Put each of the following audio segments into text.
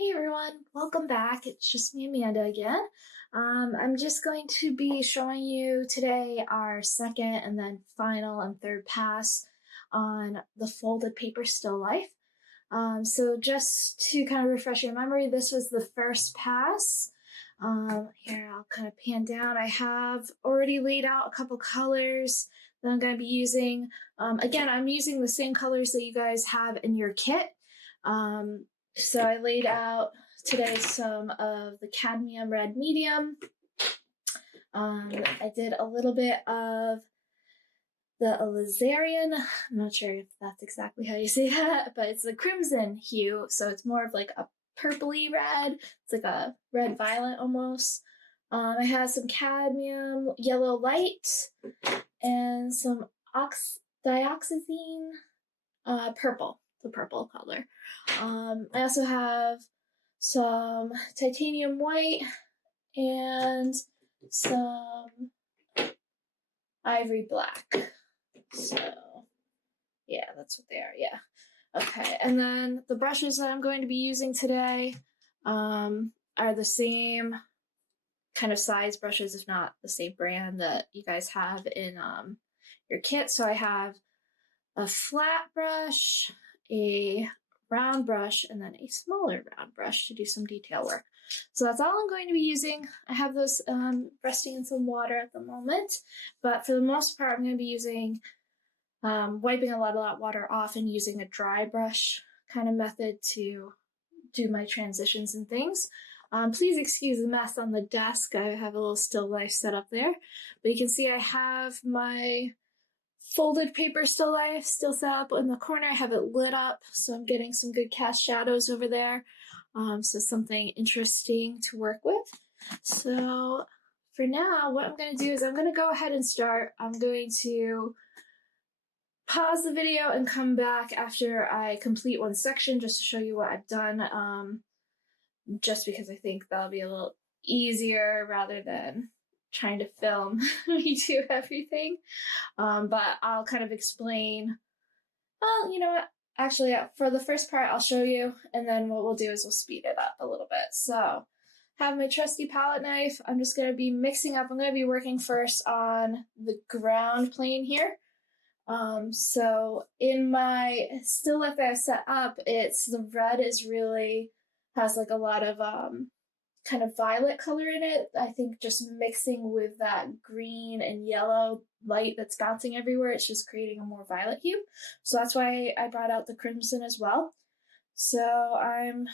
Hey everyone, welcome back. It's just me, Amanda, again. I'm just going to be showing you today our second and then final and third pass on the folded paper still life. So just to kind of refresh your memory, this was the first pass. Here, I'll kind of pan down. I have already laid out a couple colors that I'm going to be using. Again, I'm using the same colors that you guys have in your kit. So I laid out today some of the cadmium red medium. I did a little bit of the alizarin. I'm not sure if that's exactly how you say that, but it's the crimson hue. So it's more of like a purpley red. It's like a red violet almost. I had some cadmium yellow light and some dioxazine purple, the purple color. I also have some titanium white and some ivory black. So, yeah, that's what they are. Yeah. Okay. And then the brushes that I'm going to be using today are the same kind of size brushes, if not the same brand that you guys have in your kit. So I have a flat brush, a round brush, and then a smaller round brush to do some detail work. So that's all I'm going to be using. I have those resting in some water at the moment, but for the most part, I'm going to be using wiping a lot of that water off and using a dry brush kind of method to do my transitions and things. Please excuse the mess on the desk. I have a little still life set up there, but you can see I have my folded paper still life still set up in the corner. I have it lit up, so I'm getting some good cast shadows over there. So something interesting to work with. So for now, what I'm going to do is I'm going to go ahead and start. I'm going to pause the video and come back after I complete one section just to show you what I've done, just because I think that'll be a little easier rather than trying to film me do everything. But I'll kind of explain. Well, you know what? Actually, for the first part, I'll show you, and then what we'll do is we'll speed it up a little bit. So, have my trusty palette knife. I'm just going to be mixing up. I'm going to be working first on the ground plane here. So in my still life that I've set up, it's the red is really has like a lot of kind of violet color in it. I think just mixing with that green and yellow light that's bouncing everywhere, it's just creating a more violet hue. So that's why I brought out the crimson as well. So I'm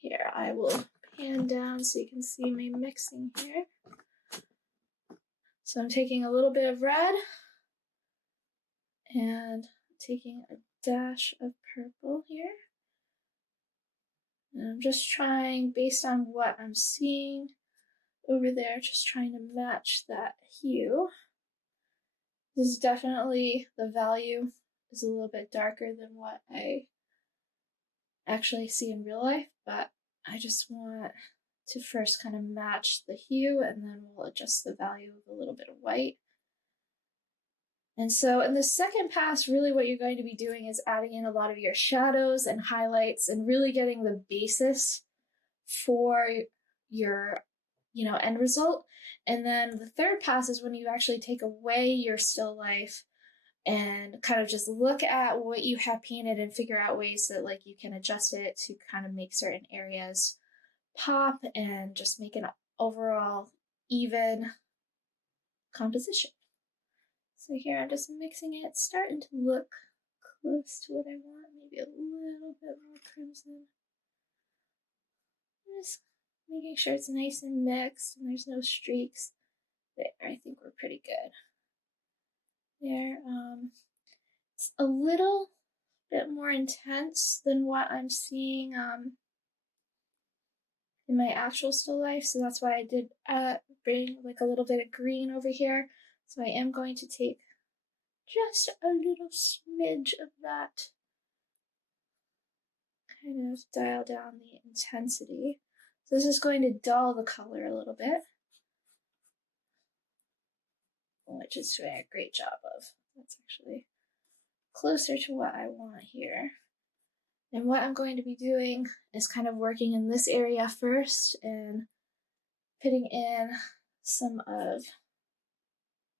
here, I will pan down so you can see me mixing here. So I'm taking a little bit of red and taking a dash of purple here. And I'm just trying, based on what I'm seeing over there, just trying to match that hue. This is definitely, the value is a little bit darker than what I actually see in real life, but I just want to first kind of match the hue, and then we'll adjust the value with a little bit of white. And so in the second pass, really what you're going to be doing is adding in a lot of your shadows and highlights and really getting the basis for your, end result. And then the third pass is when you actually take away your still life and kind of just look at what you have painted and figure out ways that like you can adjust it to kind of make certain areas pop and just make an overall even composition. So here I'm just mixing it. It's starting to look close to what I want, maybe a little bit more crimson. Just making sure it's nice and mixed and there's no streaks. There, I think we're pretty good. There, it's a little bit more intense than what I'm seeing in my actual still life, so that's why I did bring like a little bit of green over here. So I am going to take just a little smidge of that, kind of dial down the intensity. So this is going to dull the color a little bit, which it's doing a great job of. That's actually closer to what I want here. And what I'm going to be doing is kind of working in this area first and putting in some of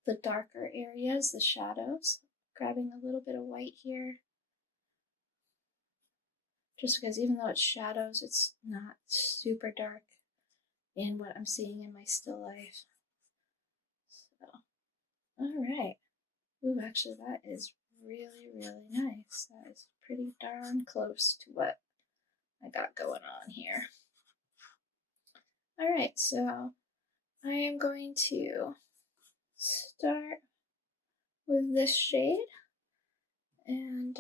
the darker areas, the shadows, grabbing a little bit of white here. Just because even though it's shadows, it's not super dark in what I'm seeing in my still life. So, all right. Ooh, actually, that is really, really nice. That is pretty darn close to what I got going on here. All right, so I am going to start with this shade. And,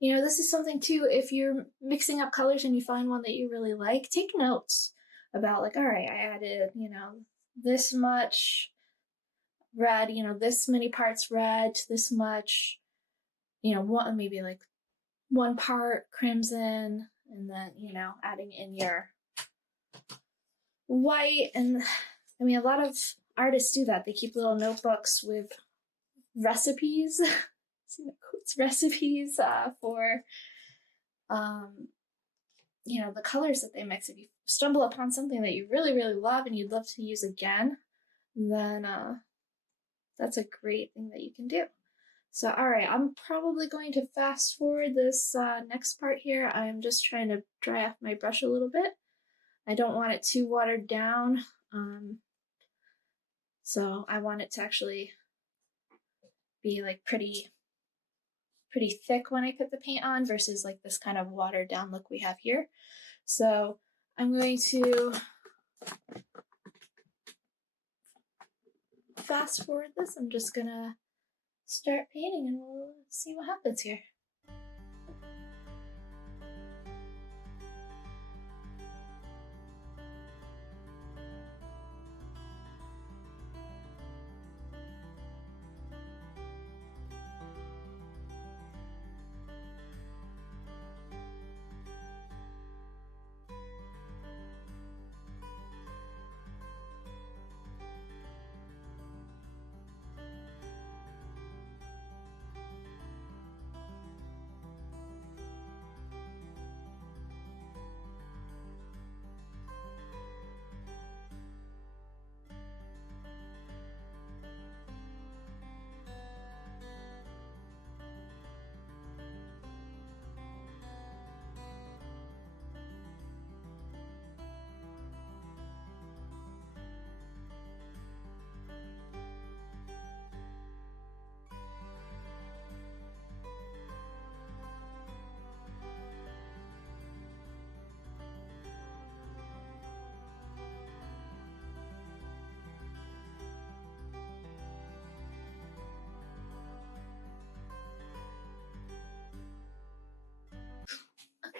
you know, this is something too, if you're mixing up colors and you find one that you really like, take notes about, like, all right, I added, you know, this much red, you know, this many parts red, this much, you know, one, maybe like 1 part crimson, and then, you know, adding in your white. And I mean, a lot of artists do that. They keep little notebooks with recipes, recipes for, you know, the colors that they mix. If you stumble upon something that you really, really love and you'd love to use again, then that's a great thing that you can do. So, all right, I'm probably going to fast forward this next part here. I'm just trying to dry off my brush a little bit. I don't want it too watered down. So I want it to actually be like pretty thick when I put the paint on versus like this kind of watered down look we have here. So I'm going to fast forward this. I'm just gonna start painting and we'll see what happens here.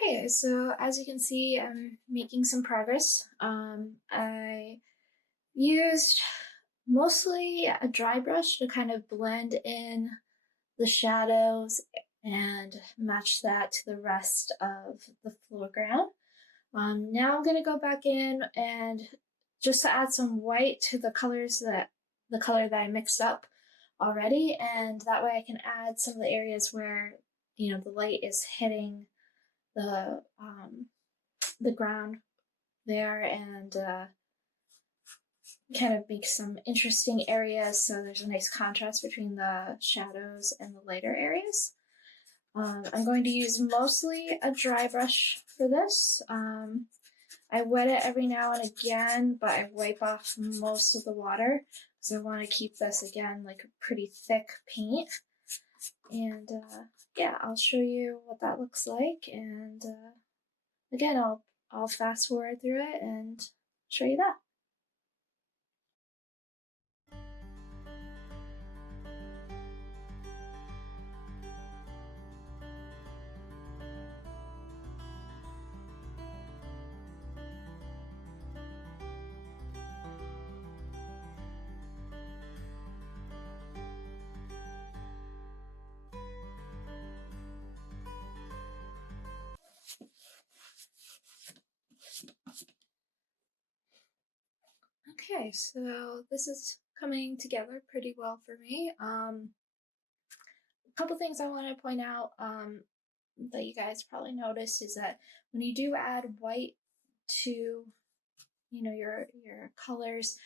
Okay, so as you can see, I'm making some progress. I used mostly a dry brush to kind of blend in the shadows and match that to the rest of the foreground. Now I'm gonna go back in and just to add some white to the color that I mixed up already, and that way I can add some of the areas where, you know, the light is hitting the ground there, and kind of make some interesting areas so there's a nice contrast between the shadows and the lighter areas. I'm going to use mostly a dry brush for this. I wet it every now and again, but I wipe off most of the water because I want to keep this, again, like a pretty thick paint. And yeah, I'll show you what that looks like. And again, I'll fast forward through it and show you that. Okay, so this is coming together pretty well for me. A couple things I want to point out. that you guys probably noticed is that when you do add white to, your colors,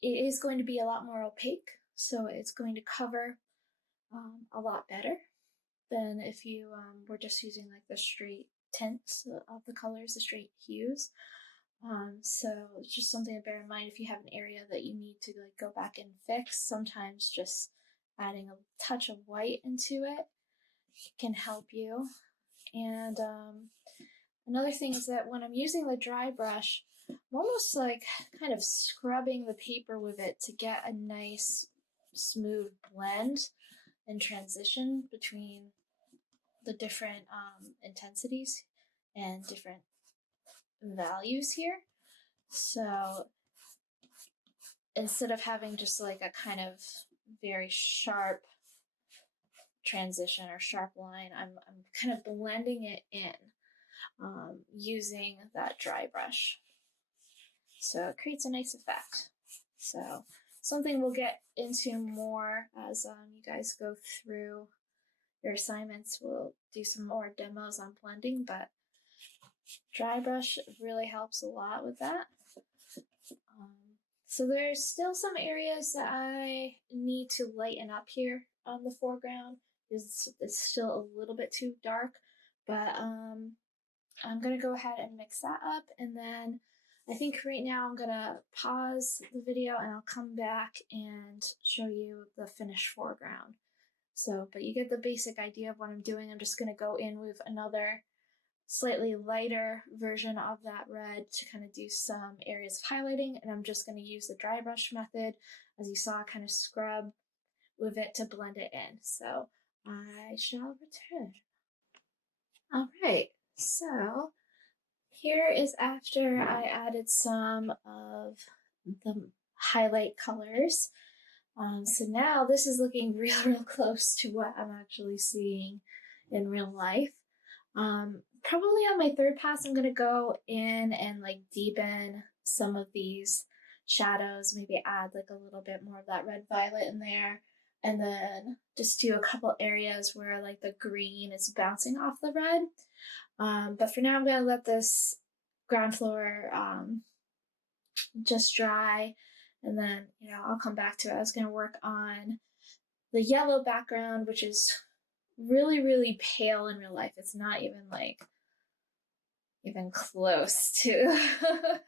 it is going to be a lot more opaque. So it's going to cover a lot better than if you were just using like the straight tints of the colors, the straight hues. So it's just something to bear in mind if you have an area that you need to like go back and fix. Sometimes just adding a touch of white into it can help you. And another thing is that when I'm using the dry brush, I'm almost like kind of scrubbing the paper with it to get a nice smooth blend and transition between the different intensities and different values here. So instead of having just like a kind of very sharp transition or sharp line, I'm kind of blending it in using that dry brush. So it creates a nice effect. So something we'll get into more as you guys go through your assignments. We'll do some more demos on blending, but dry brush really helps a lot with that. So there's still some areas that I need to lighten up here on the foreground because it's still a little bit too dark, but I'm gonna go ahead and mix that up, and then I think right now I'm gonna pause the video and I'll come back and show you the finished foreground. So, but you get the basic idea of what I'm doing. I'm just gonna go in with another slightly lighter version of that red to kind of do some areas of highlighting, and I'm just going to use the dry brush method, as you saw, kind of scrub with it to blend it in. So I shall return. All right, so here is after I added some of the highlight colors. So now this is looking real close to what I'm actually seeing in real life. Probably on my third pass, I'm gonna go in and like deepen some of these shadows, maybe add like a little bit more of that red violet in there, and then just do a couple areas where like the green is bouncing off the red. But for now, I'm gonna let this ground floor just dry, and then I'll come back to it. I was gonna work on the yellow background, which is really pale in real life. It's not even close to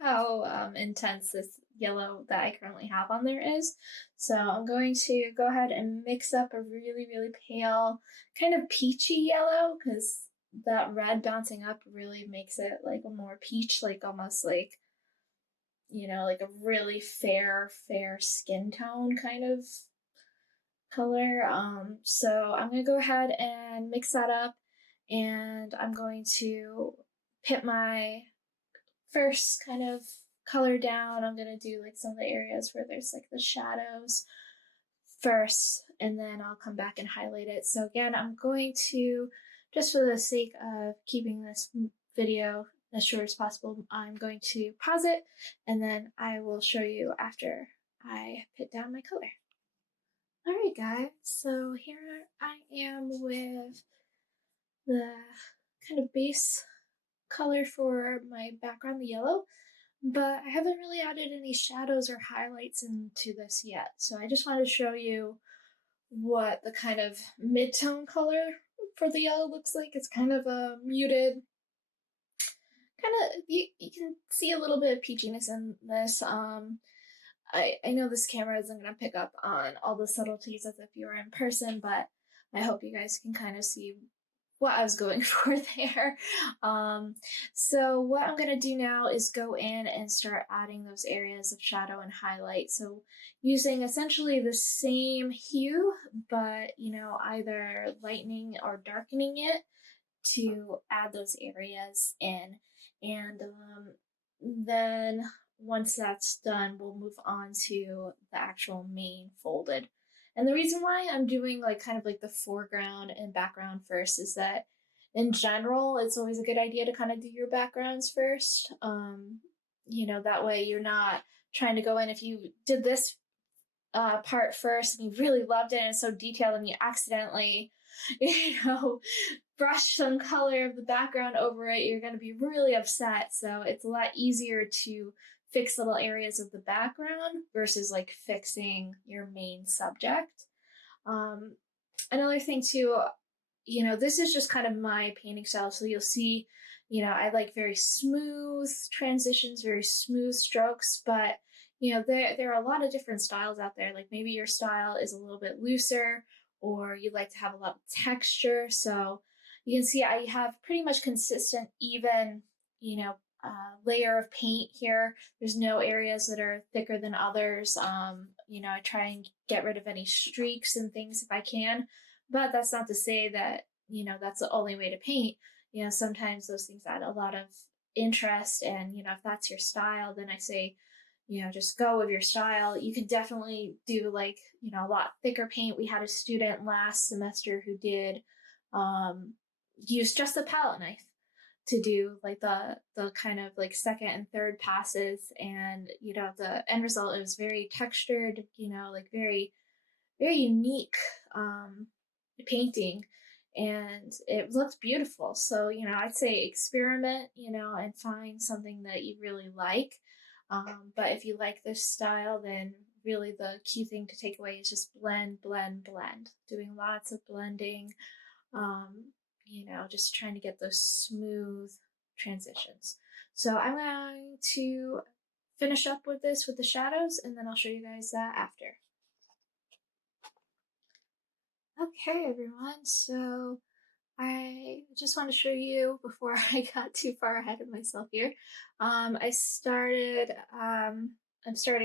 how intense this yellow that I currently have on there is. So I'm going to go ahead and mix up a really pale, kind of peachy yellow, because that red bouncing up really makes it like a more peach, like almost like, like a really fair skin tone kind of color. So I'm going to go ahead and mix that up, and I'm going to put my first kind of color down. I'm going to do like some of the areas where there's like the shadows first, and then I'll come back and highlight it. So again, I'm going to, just for the sake of keeping this video as short as possible, I'm going to pause it, and then I will show you after I put down my color. Alright guys, so here I am with the kind of base color for my background, the yellow, but I haven't really added any shadows or highlights into this yet. So I just wanted to show you what the kind of mid-tone color for the yellow looks like. It's kind of a muted, you can see a little bit of peachiness in this. I know this camera isn't going to pick up on all the subtleties as if you were in person, but I hope you guys can kind of see what I was going for there. So what I'm going to do now is go in and start adding those areas of shadow and highlight. So using essentially the same hue, but either lightening or darkening it to add those areas in. And then once that's done, we'll move on to the actual main folded. And the reason why I'm doing kind of the foreground and background first is that in general, it's always a good idea to kind of do your backgrounds first. That way you're not trying to go in. If you did this part first and you really loved it and it's so detailed and you accidentally, brush some color of the background over it, you're going to be really upset. So it's a lot easier to fix little areas of the background versus like fixing your main subject. Another thing too, this is just kind of my painting style. So you'll see, I like very smooth transitions, very smooth strokes, but there are a lot of different styles out there. Like maybe your style is a little bit looser, or you like to have a lot of texture. So you can see I have pretty much consistent, even, layer of paint here. There's no areas that are thicker than others. I try and get rid of any streaks and things if I can, but that's not to say that, that's the only way to paint. Sometimes those things add a lot of interest, and, if that's your style, then I say, just go with your style. You could definitely do like, a lot thicker paint. We had a student last semester who did use just a palette knife to do like the kind of like second and third passes, and the end result is very textured, like very, very unique painting, and it looked beautiful. So I'd say experiment, and find something that you really like. But if you like this style, then really the key thing to take away is just blend, blend, blend. Doing lots of blending, just trying to get those smooth transitions. So I'm going to finish up with this with the shadows, and then I'll show you guys that after. Okay, everyone, so I just want to show you before I got too far ahead of myself here. I'm starting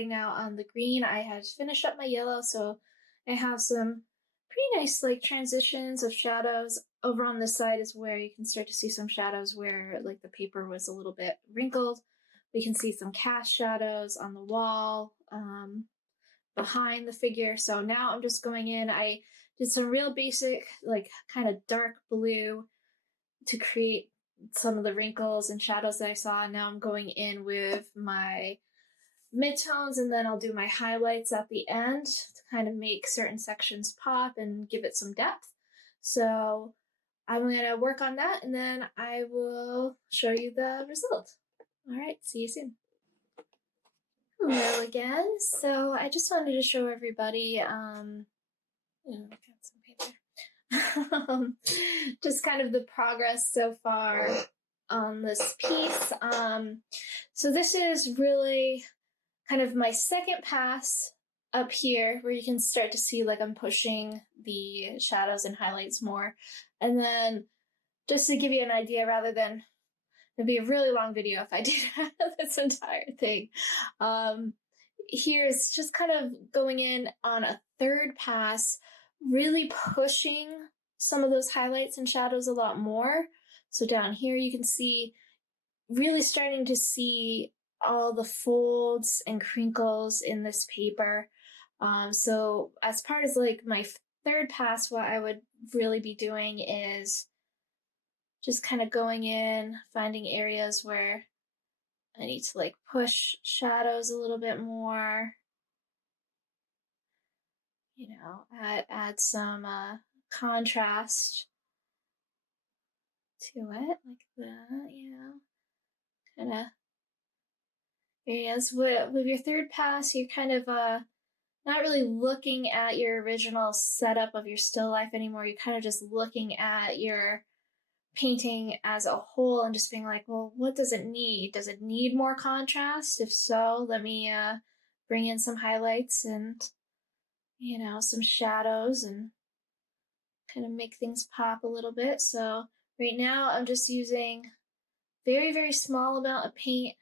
now on the green. I had finished up my yellow, so I have some pretty nice like transitions of shadows. Over on this side is where you can start to see some shadows where like the paper was a little bit wrinkled. We can see some cast shadows on the wall behind the figure. So now I'm just going in. I did some real basic, like kind of dark blue to create some of the wrinkles and shadows that I saw. Now I'm going in with my midtones, and then I'll do my highlights at the end to kind of make certain sections pop and give it some depth. So I'm going to work on that, and then I will show you the result. All right, see you soon. Hello again. So I just wanted to show everybody, just kind of the progress so far on this piece. So this is really kind of my second pass up here, where you can start to see like I'm pushing the shadows and highlights more. And then just to give you an idea, rather than it'd be a really long video if I did this entire thing. Here's just kind of going in on a third pass, really pushing some of those highlights and shadows a lot more. So down here you can see, really starting to see all the folds and crinkles in this paper. So as part of like my third pass, what I would really be doing is just kind of going in, finding areas where I need to like push shadows a little bit more, add some contrast to it, like that, kind of areas. With your third pass, you're kind of not really looking at your original setup of your still life anymore. You're kind of just looking at your painting as a whole and just being like, well, what does it need? Does it need more contrast? If so, let me bring in some highlights and, some shadows and kind of make things pop a little bit. So right now I'm just using very, very small amount of paint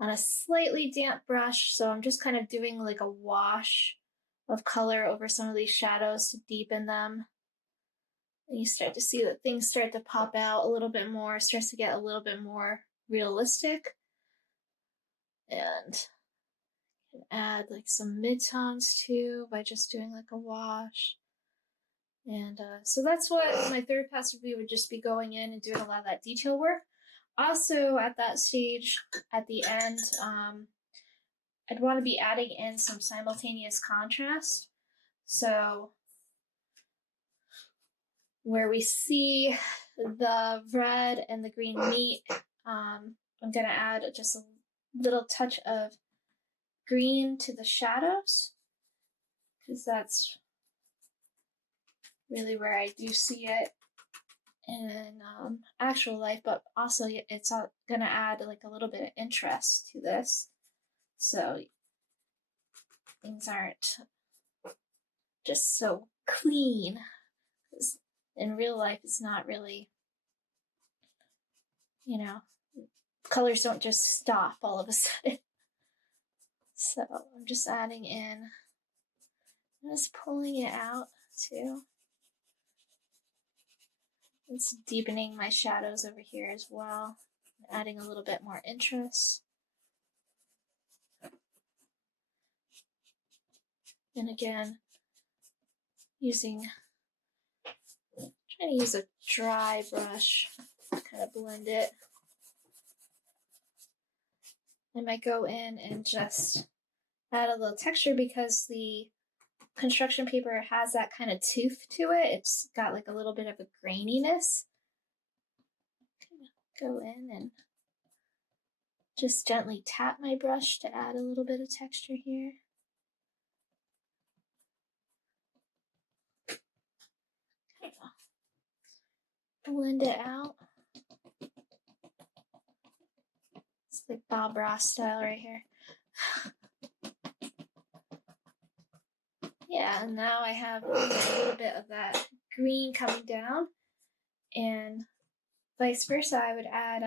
on a slightly damp brush. So I'm just kind of doing like a wash of color over some of these shadows to deepen them. And you start to see that things start to pop out a little bit more, starts to get a little bit more realistic. And you can add like some midtones too by just doing like a wash. And so that's what my third pass would be, would just be going in and doing a lot of that detail work. Also at that stage, at the end, I'd want to be adding in some simultaneous contrast. So where we see the red and the green meet, I'm going to add just a little touch of green to the shadows, because that's really where I do see it in actual life, but also it's going to add like a little bit of interest to this, so things aren't just so clean, because in real life it's not really, you know, colors don't just stop all of a sudden. So I'm just adding in, I'm just pulling it out too. It's deepening my shadows over here as well, adding a little bit more interest. And again, trying to use a dry brush to kind of blend it. I might go in and just add a little texture, because the construction paper has that kind of tooth to it. It's got like a little bit of a graininess. Go in and just gently tap my brush to add a little bit of texture here. Blend it out. It's like Bob Ross style right here. Yeah, and now I have a little bit of that green coming down, and vice versa, I would add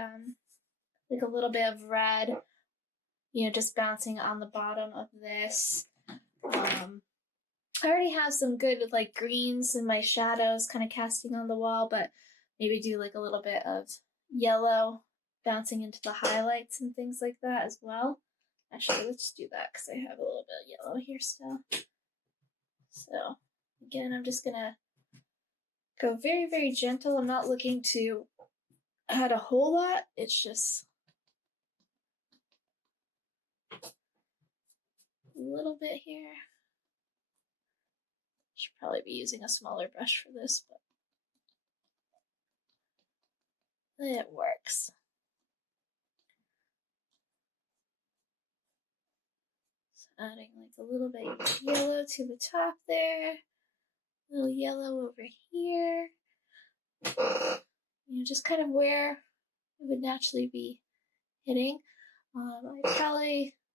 like a little bit of red, just bouncing on the bottom of this. I already have some good like greens in my shadows kind of casting on the wall, but maybe do like a little bit of yellow bouncing into the highlights and things like that as well. Actually, let's do that because I have a little bit of yellow here still. So again, I'm just gonna go very, very gentle. I'm not looking to add a whole lot. It's just a little bit here. Should probably be using a smaller brush for this, but it works. So adding like a little bit of yellow to the top there, a little yellow over here. Just kind of where it would naturally be hitting.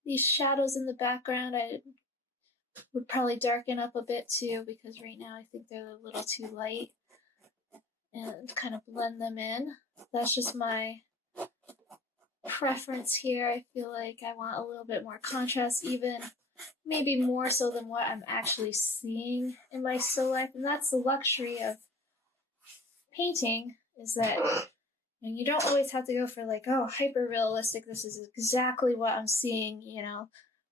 These shadows in the background, I would probably darken up a bit too, because right now I think they're a little too light, and kind of blend them in. That's just my preference here. I feel like I want a little bit more contrast, even maybe more so than what I'm actually seeing in my still life. And that's the luxury of painting, is that you don't always have to go for like, oh, hyper realistic, this is exactly what I'm seeing.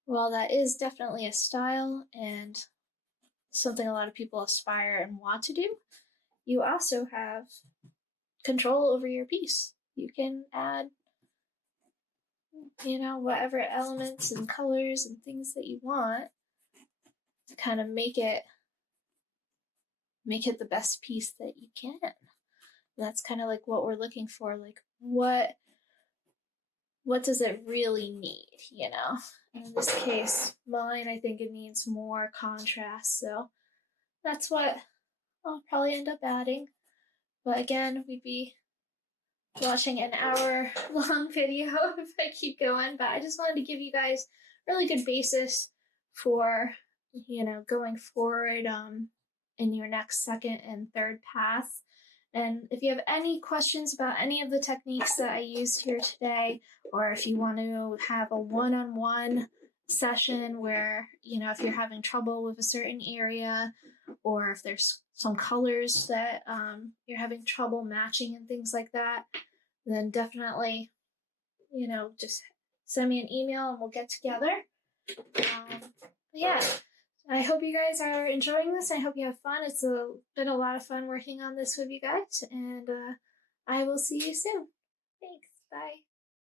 Well, that is definitely a style and something a lot of people aspire and want to do. You also have control over your piece. You can add whatever elements and colors and things that you want to kind of make it the best piece that you can. And that's kind of like what we're looking for. Like, what does it really need? In this case, mine, I think it needs more contrast. So that's what I'll probably end up adding. But again, we'd be watching an hour-long video if I keep going. But I just wanted to give you guys a really good basis for, going forward in your next second and third pass. And if you have any questions about any of the techniques that I used here today, or if you want to have a one-on-one session where, if you're having trouble with a certain area, or if there's some colors that you're having trouble matching and things like that, then definitely, just send me an email and we'll get together. Yeah. I hope you guys are enjoying this. I hope you have fun. It's been a lot of fun working on this with you guys, and I will see you soon. Thanks. Bye.